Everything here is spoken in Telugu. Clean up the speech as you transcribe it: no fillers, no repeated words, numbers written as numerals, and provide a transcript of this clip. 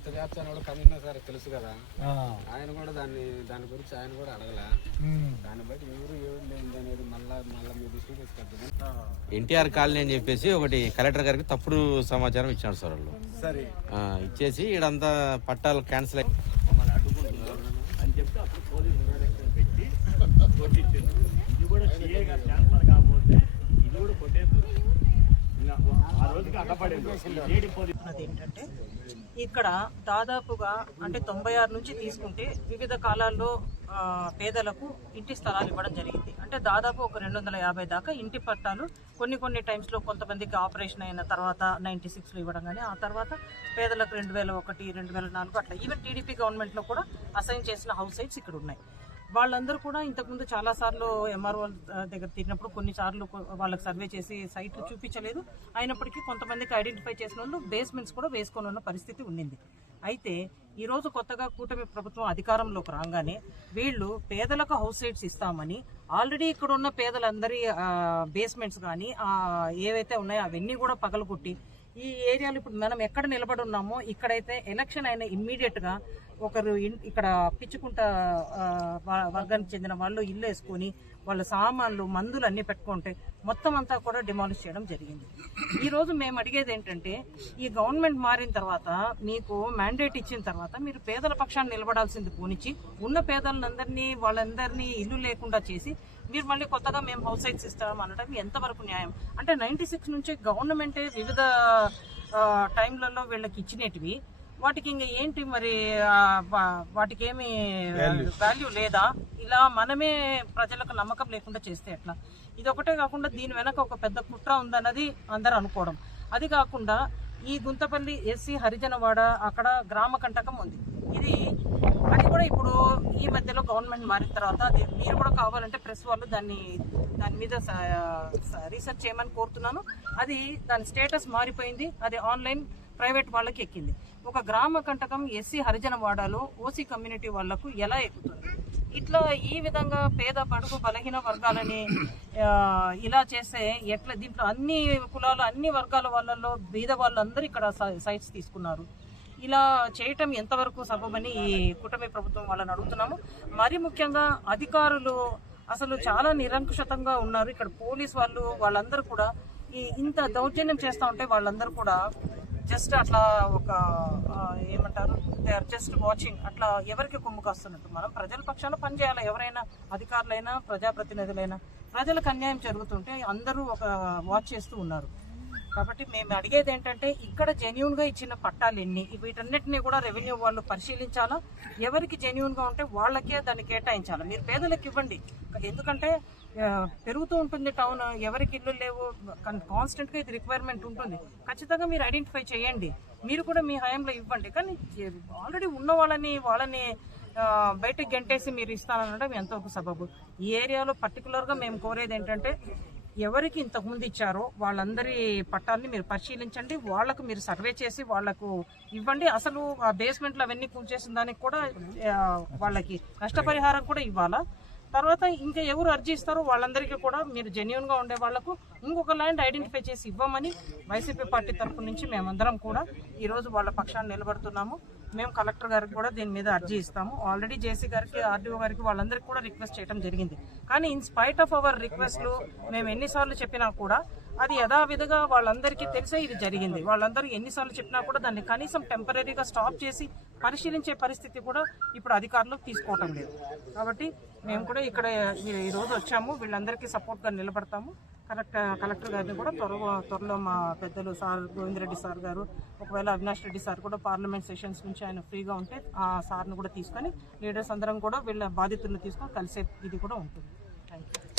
ఇంత చేస్తాను కమిషనర్ సార్ తెలుసు కదా, ఆయన కూడా దాని గురించి ఆయన కూడా అడగల. దాన్ని బట్టి ఎవరు లేదు అనేది మళ్ళీ మీ దృష్టికి తీసుకెళ్తాను. ఎన్టీఆర్ కాలనీ అని చెప్పేసి ఒకటి కలెక్టర్ గారికి తప్పుడు సమాచారం ఇచ్చారు సార్ వాళ్ళు. సరే ఇచ్చేసి ఈడంతా పట్టాలు క్యాన్సిల్ అని చెప్తే అప్పుడు పోలీసు పెట్టి కొట్టించారు. ఇది కూడా సీఏగా ట్రాన్స్ఫర్ కాకపోతే ఇది కూడా కొట్టేది. ఏంటంటే ఇక్కడ దాదాపుగా అంటే 96 నుంచి తీసుకుంటే వివిధ కాలాల్లో పేదలకు ఇంటి స్థలాలు ఇవ్వడం జరిగింది. అంటే దాదాపు ఒక 250 దాకా ఇంటి పట్టాలు కొన్ని టైమ్స్లో కొంతమందికి ఆపరేషన్ అయిన తర్వాత 96లో ఇవ్వడం, కానీ ఆ తర్వాత పేదలకు 2001, 2004 అట్లా ఈవెన్ టీడీపీ గవర్నమెంట్లో కూడా అసైన్ చేసిన హౌస్ సైట్స్ ఇక్కడ ఉన్నాయి. వాళ్ళందరూ కూడా ఇంతకుముందు చాలాసార్లు ఎంఆర్ఓ దగ్గర తిరిగినప్పుడు కొన్నిసార్లు వాళ్ళకి సర్వే చేసి సైట్లు చూపించలేదు. అయినప్పటికీ కొంతమందికి ఐడెంటిఫై చేసిన వాళ్ళు బేస్మెంట్స్ కూడా వేసుకొని ఉన్న పరిస్థితి ఉండింది. అయితే ఈరోజు కొత్తగా కూటమి ప్రభుత్వం అధికారంలోకి రాగానే వీళ్ళు పేదలకు హౌస్ సైట్స్ ఇస్తామని ఆల్రెడీ ఇక్కడ ఉన్న పేదలందరి బేస్మెంట్స్ కానీ ఏవైతే ఉన్నాయో అవన్నీ కూడా పగలగొట్టి ఈ ఏరియాలో ఇప్పుడు మనం ఎక్కడ నిలబడి ఉన్నామో ఇక్కడైతే ఎలక్షన్ అయిన ఇమ్మీడియట్గా ఒకరు ఇక్కడ పిచ్చుకుంట వర్గానికి చెందిన వాళ్ళు ఇల్లు వేసుకొని వాళ్ళ సామాన్లు మందులు అన్నీ పెట్టుకుంటే మొత్తం అంతా కూడా డిమాలిష్ చేయడం జరిగింది. ఈరోజు మేము అడిగేది ఏంటంటే, ఈ గవర్నమెంట్ మారిన తర్వాత మీకు మ్యాండేట్ ఇచ్చిన తర్వాత మీరు పేదల పక్షాన్ని నిలబడాల్సింది పోనిచ్చి ఉన్న పేదలందరినీ వాళ్ళందరినీ ఇల్లు లేకుండా చేసి మీరు మళ్ళీ కొత్తగా మేము హౌస్ సైట్స్ ఇస్తాం అనడం ఎంతవరకు న్యాయం? అంటే 96 నుంచి గవర్నమెంటే వివిధ టైంలలో వీళ్ళకి ఇచ్చినటివి వాటికి ఇంకా ఏంటి మరి, వాటికి ఏమి వాల్యూ లేదా? ఇలా మనమే ప్రజలకు నమ్మకం లేకుండా చేస్తే ఎట్లా? ఇది ఒకటే కాకుండా దీని వెనక ఒక పెద్ద కుట్ర ఉందన్నది అందరూ అనుకోవడం. అది కాకుండా ఈ గుంతపల్లి ఎస్సీ హరిజనవాడ అక్కడ గ్రామ కంటకం ఉంది. అది కూడా ఇప్పుడు ఈ మధ్యలో గవర్నమెంట్ మారిన తర్వాత అది మీరు కూడా కావాలంటే ప్రెస్ వాళ్ళు దాని మీద రీసెర్చ్ చేయమని కోరుతున్నాను. దాని స్టేటస్ మారిపోయింది. అది ఆన్లైన్ ప్రైవేట్ వాళ్ళకి ఎక్కింది. ఒక గ్రామ కంటకం ఎస్సీ హరిజనవాడలో ఓసీ కమ్యూనిటీ వాళ్లకు ఎలా ఎక్కుతుంది? ఇట్లా ఈ విధంగా పేద బడుగు బలహీన వర్గాలని ఇలా చేస్తే ఎట్లా? దీంట్లో అన్ని కులాలు అన్ని వర్గాల వాళ్ళలో బీద వాళ్ళందరూ ఇక్కడ సైట్స్ తీసుకున్నారు. ఇలా చేయటం ఎంతవరకు సబబని ఈ కూటమి ప్రభుత్వం వాళ్ళని అడుగుతున్నాము. మరి ముఖ్యంగా అధికారులు అసలు చాలా నిరంకుశతంగా ఉన్నారు. ఇక్కడ పోలీస్ వాళ్ళందరూ కూడా ఇంత దౌర్జన్యం చేస్తూ ఉంటే వాళ్ళందరూ కూడా జస్ట్ అట్లా ఒక ఏమంటారు, దే ఆర్ జస్ట్ వాచింగ్. అట్లా ఎవరికి కొమ్ము కాస్తున్నట్టు. మనం ప్రజల పక్షాన పనిచేయాలి. ఎవరైనా అధికారులైనా ప్రజాప్రతినిధులైనా ప్రజలకు అన్యాయం జరుగుతుంటే అందరూ ఒక వాచ్ చేస్తూ ఉన్నారు. కాబట్టి మేము అడిగేది ఏంటంటే, ఇక్కడ జెన్యూన్గా ఇచ్చిన పట్టాలు ఎన్ని, వీటన్నిటినీ కూడా రెవెన్యూ వాళ్ళు పరిశీలించాలా. ఎవరికి జెన్యూన్గా ఉంటే వాళ్ళకే దాన్ని కేటాయించాలి. మీరు పేదలకు ఇవ్వండి. ఎందుకంటే పెరుగుతూ ఉంటుంది టౌన్, ఎవరికి ఇల్లు లేవు, కాన్స్టెంట్గా ఇది రిక్వైర్మెంట్ ఉంటుంది. ఖచ్చితంగా మీరు ఐడెంటిఫై చేయండి. మీరు కూడా మీ హయాంలో ఇవ్వండి. కానీ ఆల్రెడీ ఉన్న వాళ్ళని బయటకు గంటేసి మీరు ఇస్తానడం ఎంతవరకు సబబు? ఈ ఏరియాలో పర్టికులర్గా మేము కోరేది ఏంటంటే, ఎవరికి ఇంతకుముందు ఇచ్చారో వాళ్ళందరి పట్టాలని మీరు పరిశీలించండి. వాళ్లకు మీరు సర్వే చేసి వాళ్లకు ఇవ్వండి. అసలు ఆ బేస్మెంట్లు అవన్నీ కూల్చేసిన దానికి కూడా వాళ్ళకి నష్టపరిహారం కూడా ఇవ్వాలా. తర్వాత ఇంకా ఎవరు అర్జీ ఇస్తారో వాళ్ళందరికీ కూడా మీరు జెన్యూన్గా ఉండే వాళ్లకు ఇంకొక ల్యాండ్ ఐడెంటిఫై చేసి ఇవ్వమని వైసీపీ పార్టీ తరఫు నుంచి మేమందరం కూడా ఈరోజు వాళ్ళ పక్షాన్ని నిలబడుతున్నాము. మేము కలెక్టర్ గారికి కూడా దీని మీద అర్జీ ఇస్తాము. ఆల్రెడీ జేసీ గారికి, ఆర్డీఓ గారికి వాళ్ళందరికీ కూడా రిక్వెస్ట్ చేయడం జరిగింది. కానీ ఇన్ స్పైట్ ఆఫ్ అవర్ రిక్వెస్ట్లు మేము ఎన్నిసార్లు చెప్పినా కూడా అది యథావిధిగా వాళ్ళందరికీ తెలిసే ఇది జరిగింది. వాళ్ళందరూ ఎన్నిసార్లు చెప్పినా కూడా దాన్ని కనీసం టెంపరీగా స్టాప్ చేసి పరిశీలించే పరిస్థితి కూడా ఇప్పుడు అధికారులు తీసుకోవటం లేదు. కాబట్టి మేము కూడా ఇక్కడ ఈరోజు వచ్చాము. వీళ్ళందరికీ సపోర్ట్గా నిలబడతాము. కలెక్టర్ గారిని కూడా త్వరలో మా పెద్దలు సార్ గోవిందరెడ్డి సార్ గారు, ఒకవేళ అవినాష్ రెడ్డి సార్ కూడా పార్లమెంట్ సెషన్స్ నుంచి ఆయన ఫ్రీగా ఉంటే ఆ సార్ను కూడా తీసుకొని లీడర్స్ అందరం కూడా వీళ్ళ బాధితులను తీసుకొని కలిసే ఇది కూడా ఉంటుంది. Thank you.